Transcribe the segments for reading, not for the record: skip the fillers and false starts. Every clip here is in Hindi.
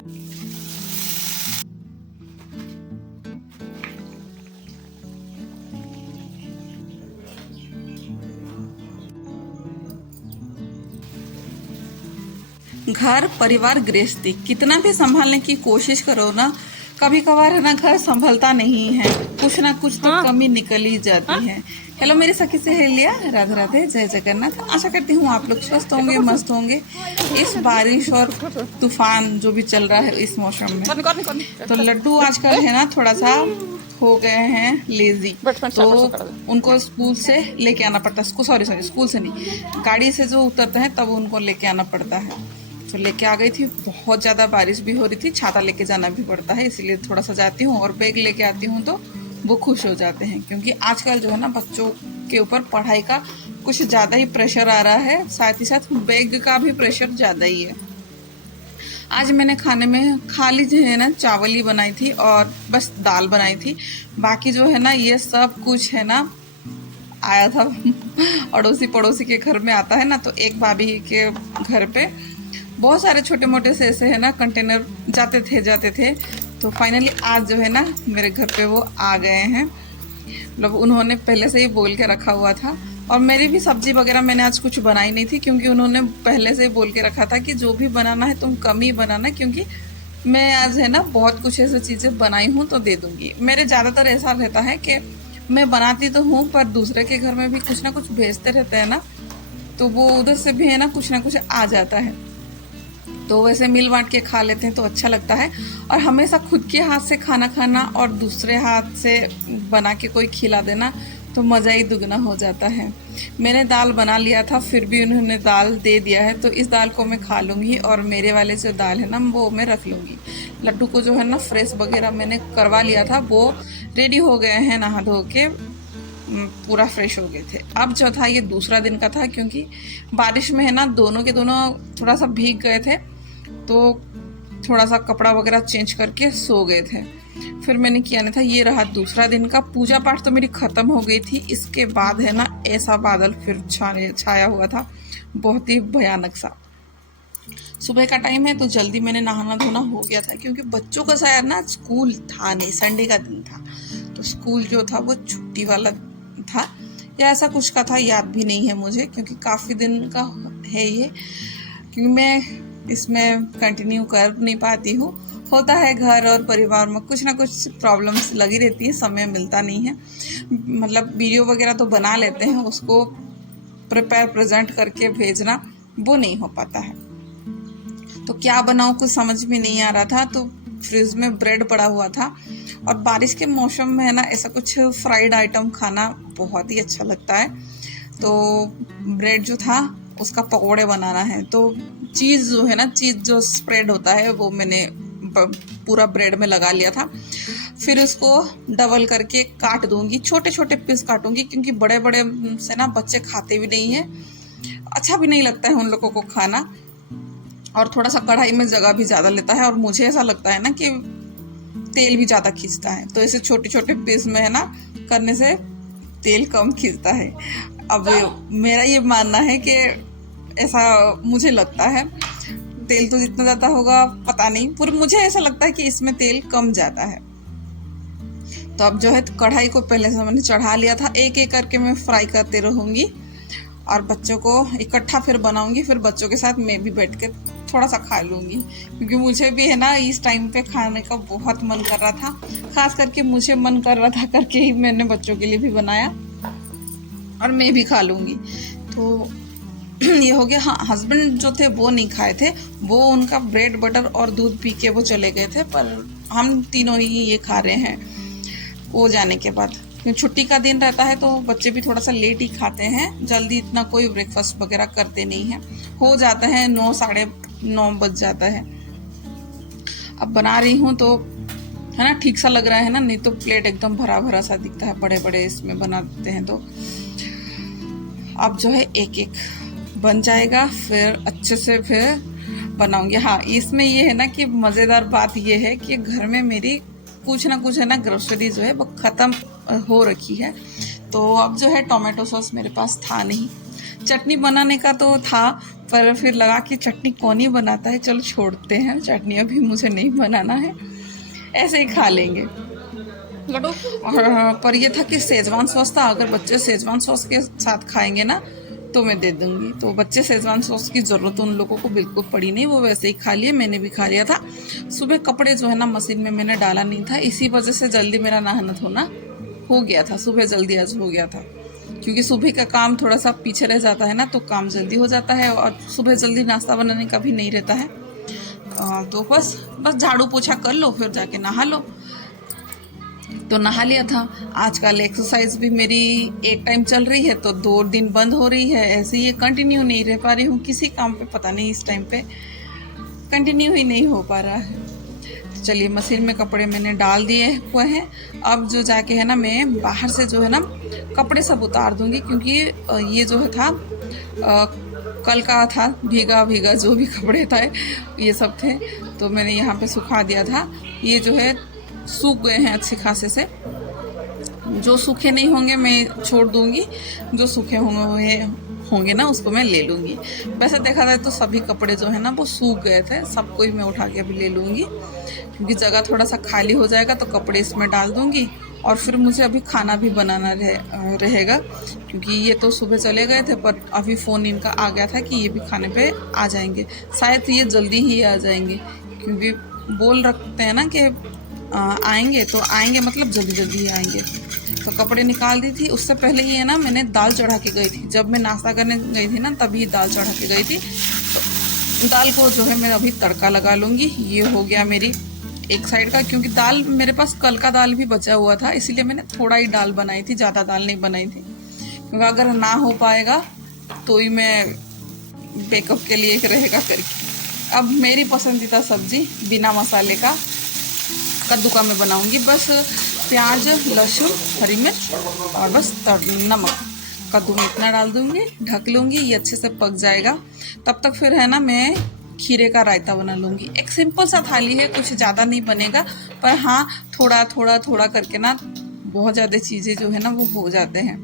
घर परिवार गृहस्थी कितना भी संभालने की कोशिश करो ना, कभी कभार है ना घर संभलता नहीं है, कुछ ना कुछ तो कमी निकल ही जाती है। हेलो मेरी सखी सहेलियां, राधे राधे, जय जगन्नाथ। आशा करती हूँ आप लोग स्वस्थ होंगे, मस्त होंगे इस बारिश और तूफान जो भी चल रहा है इस मौसम में। तो लड्डू आजकल है ना थोड़ा सा हो गए हैं लेजी, तो उनको स्कूल से लेके आना पड़ता है। सॉरी स्कूल से नहीं, गाड़ी से जो उतरते हैं तब उनको लेके आना पड़ता है। तो लेके आ गई थी, बहुत ज़्यादा बारिश भी हो रही थी, छाता लेके जाना भी पड़ता है, इसलिए थोड़ा सा जाती हूँ और बैग लेके आती हूँ तो वो खुश हो जाते हैं। क्योंकि आजकल जो है ना बच्चों के ऊपर पढ़ाई का कुछ ज़्यादा ही प्रेशर आ रहा है, साथ ही साथ बैग का भी प्रेशर ज़्यादा ही है। आज मैंने खाने में खाली जो है ना चावल ही बनाई थी और बस दाल बनाई थी। बाकी जो है ना ये सब कुछ है ना आया था अड़ोसी पड़ोसी के घर में आता है ना, तो एक भाभी के घर पे बहुत सारे छोटे मोटे से ऐसे है ना कंटेनर जाते थे। तो फाइनली आज जो है ना मेरे घर पे वो आ गए हैं। मतलब उन्होंने पहले से ही बोल के रखा हुआ था, और मेरी भी सब्जी वगैरह मैंने आज कुछ बनाई नहीं थी, क्योंकि उन्होंने पहले से ही बोल के रखा था कि जो भी बनाना है तुम कम ही बनाना, क्योंकि मैं आज है ना बहुत कुछ ऐसी चीज़ें बनाई हूँ तो दे दूँगी। मेरे ज़्यादातर ऐसा रहता है कि मैं बनाती तो हूँ पर दूसरे के घर में भी कुछ ना कुछ भेजते रहते हैं ना, तो वो उधर से भी है ना कुछ आ जाता है। तो वैसे मिल बांट के खा लेते हैं तो अच्छा लगता है। और हमेशा खुद के हाथ से खाना खाना और दूसरे हाथ से बना के कोई खिला देना तो मज़ा ही दुगना हो जाता है। मैंने दाल बना लिया था, फिर भी उन्होंने दाल दे दिया है, तो इस दाल को मैं खा लूँगी और मेरे वाले जो दाल है ना वो मैं रख लूँगी। लड्डू को जो है ना फ्रेश वगैरह मैंने करवा लिया था, वो रेडी हो गए हैं नहा धो के, पूरा फ्रेश हो गए थे। अब जो था ये दूसरा दिन का था, क्योंकि बारिश में है ना दोनों के दोनों थोड़ा सा भीग गए थे, तो थोड़ा सा कपड़ा वगैरह चेंज करके सो गए थे। फिर मैंने किया नहीं था। ये रहा दूसरा दिन का। पूजा पाठ तो मेरी ख़त्म हो गई थी, इसके बाद है ना ऐसा बादल फिर छाया हुआ था, बहुत ही भयानक सा। सुबह का टाइम है तो जल्दी मैंने नहाना धोना हो गया था, क्योंकि बच्चों का शायद ना स्कूल था नहीं, संडे का दिन था, तो स्कूल जो था वो छुट्टी वाला था या ऐसा कुछ का था, याद भी नहीं है मुझे, क्योंकि काफ़ी दिन का है ये, क्योंकि मैं इसमें कंटिन्यू कर नहीं पाती हूँ। होता है घर और परिवार में कुछ ना कुछ प्रॉब्लम्स लगी रहती है, समय मिलता नहीं है। मतलब वीडियो वगैरह तो बना लेते हैं, उसको प्रेजेंट करके भेजना वो नहीं हो पाता है। तो क्या बनाऊँ कुछ समझ में नहीं आ रहा था, तो फ्रिज में ब्रेड पड़ा हुआ था, और बारिश के मौसम में है ना ऐसा कुछ फ्राइड आइटम खाना बहुत ही अच्छा लगता है। तो ब्रेड जो था उसका पकोड़े बनाना है, तो चीज़ जो है ना, चीज़ जो स्प्रेड होता है वो मैंने पूरा ब्रेड में लगा लिया था। फिर उसको डबल करके काट दूंगी, छोटे छोटे पीस काटूंगी, क्योंकि बड़े बड़े से ना बच्चे खाते भी नहीं है, अच्छा भी नहीं लगता है उन लोगों को खाना, और थोड़ा सा कढ़ाई में जगह भी ज़्यादा लेता है, और मुझे ऐसा लगता है ना कि तेल भी ज़्यादा खींचता है। तो ऐसे छोटे छोटे पीस में है ना करने से तेल कम खींचता है। अब मेरा ये मानना है कि ऐसा मुझे लगता है, तेल तो जितना ज़्यादा होगा पता नहीं, पर मुझे ऐसा लगता है कि इसमें तेल कम जाता है। तो अब जो है कढ़ाई को पहले से मैंने चढ़ा लिया था, एक एक करके मैं फ्राई करते रहूँगी और बच्चों को इकट्ठा फिर बनाऊंगी, फिर बच्चों के साथ मैं भी बैठ के थोड़ा सा खा लूँगी, क्योंकि मुझे भी है ना इस टाइम पे खाने का बहुत मन कर रहा था। खास करके मुझे मन कर रहा था करके ही मैंने बच्चों के लिए भी बनाया और मैं भी खा लूँगी। तो ये हो गया। हाँ, हस्बैंड जो थे वो नहीं खाए थे, वो उनका ब्रेड बटर और दूध पी के वो चले गए थे, पर हम तीनों ही ये खा रहे हैं वो जाने के बाद। छुट्टी का दिन रहता है तो बच्चे भी थोड़ा सा लेट ही खाते हैं, जल्दी इतना कोई ब्रेकफास्ट वगैरह करते नहीं हैं, हो जाता है 9 साढ़े 9 बज जाता है। अब बना रही हूँ तो है ना ठीक सा लग रहा है ना, नहीं तो प्लेट एकदम भरा भरा सा दिखता है, बड़े बड़े इसमें बना देते हैं। तो अब जो है एक एक बन जाएगा, फिर अच्छे से फिर बनाऊंगी। हाँ, इसमें ये है ना कि मज़ेदार बात ये है कि घर में मेरी कुछ ना कुछ है ना ग्रोसरी जो है वो ख़त्म हो रखी है। तो अब जो है टोमेटो सॉस मेरे पास था नहीं, चटनी बनाने का तो था, पर फिर लगा कि चटनी कौन ही बनाता है, चलो छोड़ते हैं, चटनी अभी मुझे नहीं बनाना है, ऐसे ही खा लेंगे। और पर ये था कि शेजवान सॉस था, अगर बच्चे शेजवान सॉस के साथ खाएंगे ना तो मैं दे दूंगी। तो बच्चे शेजवान सॉस की ज़रूरत उन लोगों को बिल्कुल पड़ी नहीं, वो वैसे ही खा लिए, मैंने भी खा लिया था। सुबह कपड़े जो है ना मशीन में मैंने डाला नहीं था, इसी वजह से जल्दी मेरा नहाना धोना हो गया था, सुबह जल्दी आज हो गया था, क्योंकि सुबह का काम थोड़ा सा पीछे रह जाता है ना, तो काम जल्दी हो जाता है और सुबह जल्दी नाश्ता बनाने का भी नहीं रहता है। तो बस झाड़ू पोछा कर लो फिर जाके नहा लो। तो नहा लिया था। आजकल एक्सरसाइज भी मेरी एक टाइम चल रही है तो 2 दिन बंद हो रही है, ऐसे ये कंटिन्यू नहीं रह पा रही हूँ किसी काम पे, पता नहीं इस टाइम पे कंटिन्यू ही नहीं हो पा रहा है। तो चलिए मशीन में कपड़े मैंने डाल दिए हुए हैं। अब जो जाके है ना मैं बाहर से जो है ना कपड़े सब उतार दूंगी, क्योंकि ये जो है था कल का था, भीगा भीगा जो भी कपड़े थे ये सब थे, तो मैंने यहाँ पे सुखा दिया था। ये जो है सूख गए हैं अच्छे खासे से, जो सूखे नहीं होंगे मैं छोड़ दूंगी, जो सूखे होंगे ना उसको मैं ले लूँगी। वैसे देखा जाए तो सभी कपड़े जो है ना वो सूख गए थे, सबको ही मैं उठा के भी ले लूँगी, क्योंकि जगह थोड़ा सा खाली हो जाएगा तो कपड़े इसमें डाल दूँगी। और फिर मुझे अभी खाना भी बनाना रहेगा, क्योंकि ये तो सुबह चले गए थे, पर अभी फ़ोन इनका आ गया था कि ये भी खाने पे आ जाएंगे, शायद ये जल्दी ही आ जाएंगे, क्योंकि बोल रखते हैं ना कि आएंगे तो आएंगे, मतलब जल्दी जल्दी ही आएंगे। तो कपड़े निकाल दी थी, उससे पहले ये ना मैंने दाल चढ़ा के गई थी, जब मैं नाश्ता करने गई थी ना तभी दाल चढ़ा के गई थी। तो दाल को जो है मैं अभी तड़का लगा लूँगी। ये हो गया मेरी एक साइड का, क्योंकि दाल मेरे पास कल का दाल भी बचा हुआ था, इसीलिए मैंने थोड़ा ही दाल बनाई थी, ज़्यादा दाल नहीं बनाई थी, क्योंकि अगर ना हो पाएगा तो ही मैं बैकअप के लिए रहेगा करके। अब मेरी पसंदीदा सब्जी बिना मसाले का कद्दू का मैं बनाऊंगी, बस प्याज लहसुन हरी मिर्च और बस नमक कद्दू में इतना डाल दूंगी, ढक लूँगी, ये अच्छे से पक जाएगा। तब तक फिर है ना मैं खीरे का रायता बना लूँगी। एक सिंपल सा थाली है, कुछ ज़्यादा नहीं बनेगा, पर हाँ थोड़ा थोड़ा थोड़ा करके ना बहुत ज़्यादा चीज़ें जो है ना वो हो जाते हैं।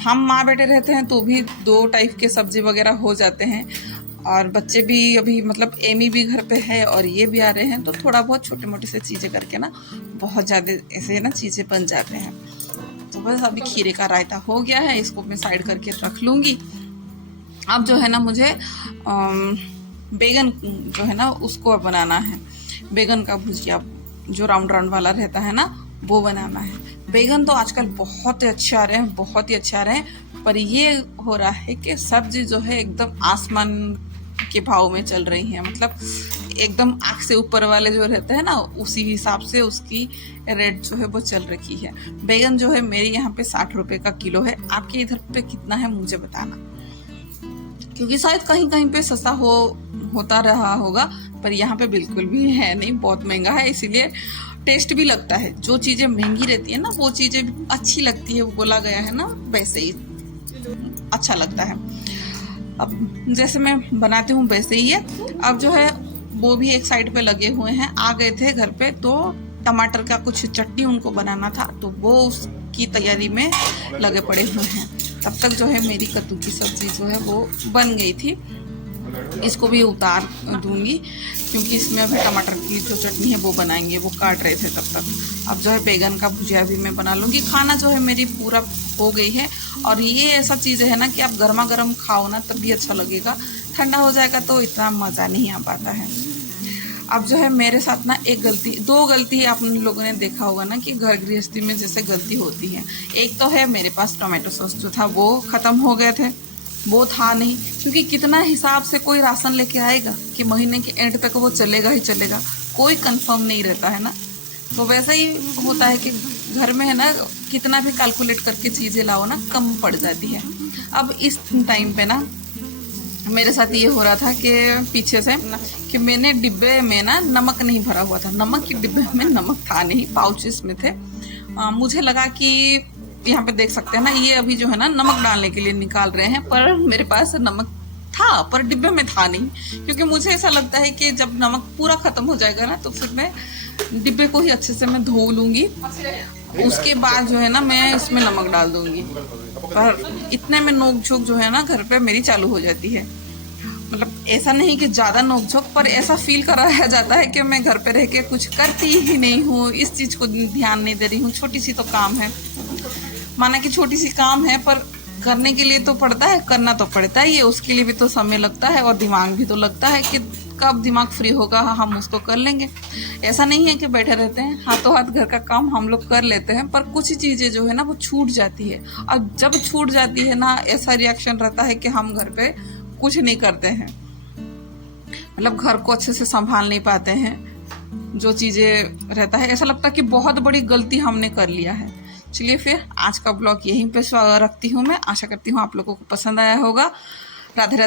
हम माँ बेटे रहते हैं तो भी 2 टाइप के सब्ज़ी वगैरह हो जाते हैं, और बच्चे भी अभी मतलब एमी भी घर पे है और ये भी आ रहे हैं, तो थोड़ा बहुत छोटे मोटे से चीज़ें करके ना बहुत ज़्यादा ऐसे ना चीज़ें बन जाते हैं। तो बस अभी खीरे का रायता हो गया है, इसको मैं साइड करके रख लूँगी। अब जो है ना मुझे बैगन जो है ना उसको बनाना है, बैगन का भुजिया जो राउंड राउंड वाला रहता है ना वो बनाना है। बैगन तो आजकल बहुत ही अच्छे आ रहे हैं, बहुत ही अच्छे आ रहे हैं, पर ये हो रहा है कि सब्जी जो है एकदम आसमान के भाव में चल रही है, मतलब एकदम आँख से ऊपर वाले जो रहते हैं ना उसी हिसाब से उसकी रेट जो है वो चल रखी है। बैगन जो है मेरे यहाँ पे 60 रुपये का किलो है, आपके इधर पे कितना है मुझे बताना, क्योंकि शायद कहीं कहीं पे सस्ता होता रहा होगा, पर यहाँ पे बिल्कुल भी है नहीं, बहुत महंगा है। इसीलिए टेस्ट भी लगता है, जो चीज़ें महंगी रहती है ना वो चीज़ें अच्छी लगती है, वो बोला गया है ना, वैसे ही अच्छा लगता है। अब जैसे मैं बनाती हूँ वैसे ही है। अब जो है वो भी एक साइड पे लगे हुए हैं, आ गए थे घर पे तो टमाटर का कुछ चटनी उनको बनाना था, तो वो उसकी तैयारी में लगे पड़े हुए हैं। तब तक जो है मेरी कद्दू की सब्ज़ी जो है वो बन गई थी, इसको भी उतार दूंगी, क्योंकि इसमें अभी टमाटर की जो चटनी है वो बनाएंगे, वो काट रहे थे तब तक। अब जो है बैगन का भुजिया भी मैं बना लूँगी। खाना जो है मेरी पूरा हो गई है, और ये ऐसा चीज़ है ना कि आप गर्मा गर्म खाओ ना तभी अच्छा लगेगा, ठंडा हो जाएगा तो इतना मज़ा नहीं आ पाता है। अब जो है मेरे साथ ना 2 गलती आप लोगों ने देखा होगा ना कि घर गृहस्थी में जैसे गलती होती है। एक तो है मेरे पास टोमेटो सॉस जो था वो ख़त्म हो गए थे, वो था नहीं, क्योंकि कितना हिसाब से कोई राशन लेके आएगा कि महीने के एंड तक वो चलेगा ही चलेगा, कोई कंफर्म नहीं रहता है ना। तो वैसा ही होता है कि घर में है ना कितना भी कैलकुलेट करके चीज़ें लाओ ना कम पड़ जाती है। अब इस टाइम पे ना मेरे साथ ये हो रहा था कि पीछे से कि मैंने डिब्बे में ना नमक नहीं भरा हुआ था, नमक के डिब्बे में नमक था नहीं, पाउचेस में थे। मुझे लगा कि यहाँ पे देख सकते हैं ना, ये अभी जो है ना नमक डालने के लिए निकाल रहे हैं, पर मेरे पास नमक था पर डिब्बे में था नहीं, क्योंकि मुझे ऐसा लगता है कि जब नमक पूरा ख़त्म हो जाएगा ना तो फिर मैं डिब्बे को ही अच्छे से मैं धो लूँगी, उसके बाद जो है ना मैं इसमें नमक डाल दूँगी। पर इतने में नोक झोंक जो है ना घर पे मेरी चालू हो जाती है। मतलब ऐसा नहीं कि ज़्यादा नोकझोंक, पर ऐसा फील कराया जाता है कि मैं घर पे रह के कुछ करती ही नहीं हूँ, इस चीज़ को ध्यान नहीं दे रही हूँ। छोटी सी तो काम है, माना कि छोटी सी काम है, पर करने के लिए तो पड़ता है, करना तो पड़ता ही है, उसके लिए भी तो समय लगता है और दिमाग भी तो लगता है कि कब दिमाग फ्री होगा हम उसको कर लेंगे। ऐसा नहीं है कि बैठे रहते हैं, हाथों हाथ घर का काम हम लोग कर लेते हैं, पर कुछ चीज़ें जो है ना वो छूट जाती है। और जब छूट जाती है ना, ऐसा रिएक्शन रहता है कि हम घर पे कुछ नहीं करते हैं, मतलब घर को अच्छे से संभाल नहीं पाते हैं। जो चीज़ें रहता है, ऐसा लगता है कि बहुत बड़ी गलती हमने कर लिया है। चलिए फिर आज का ब्लॉग यहीं पे रखती हूँ मैं। आशा करती हूँ आप लोगों को पसंद आया होगा। राधे राधे।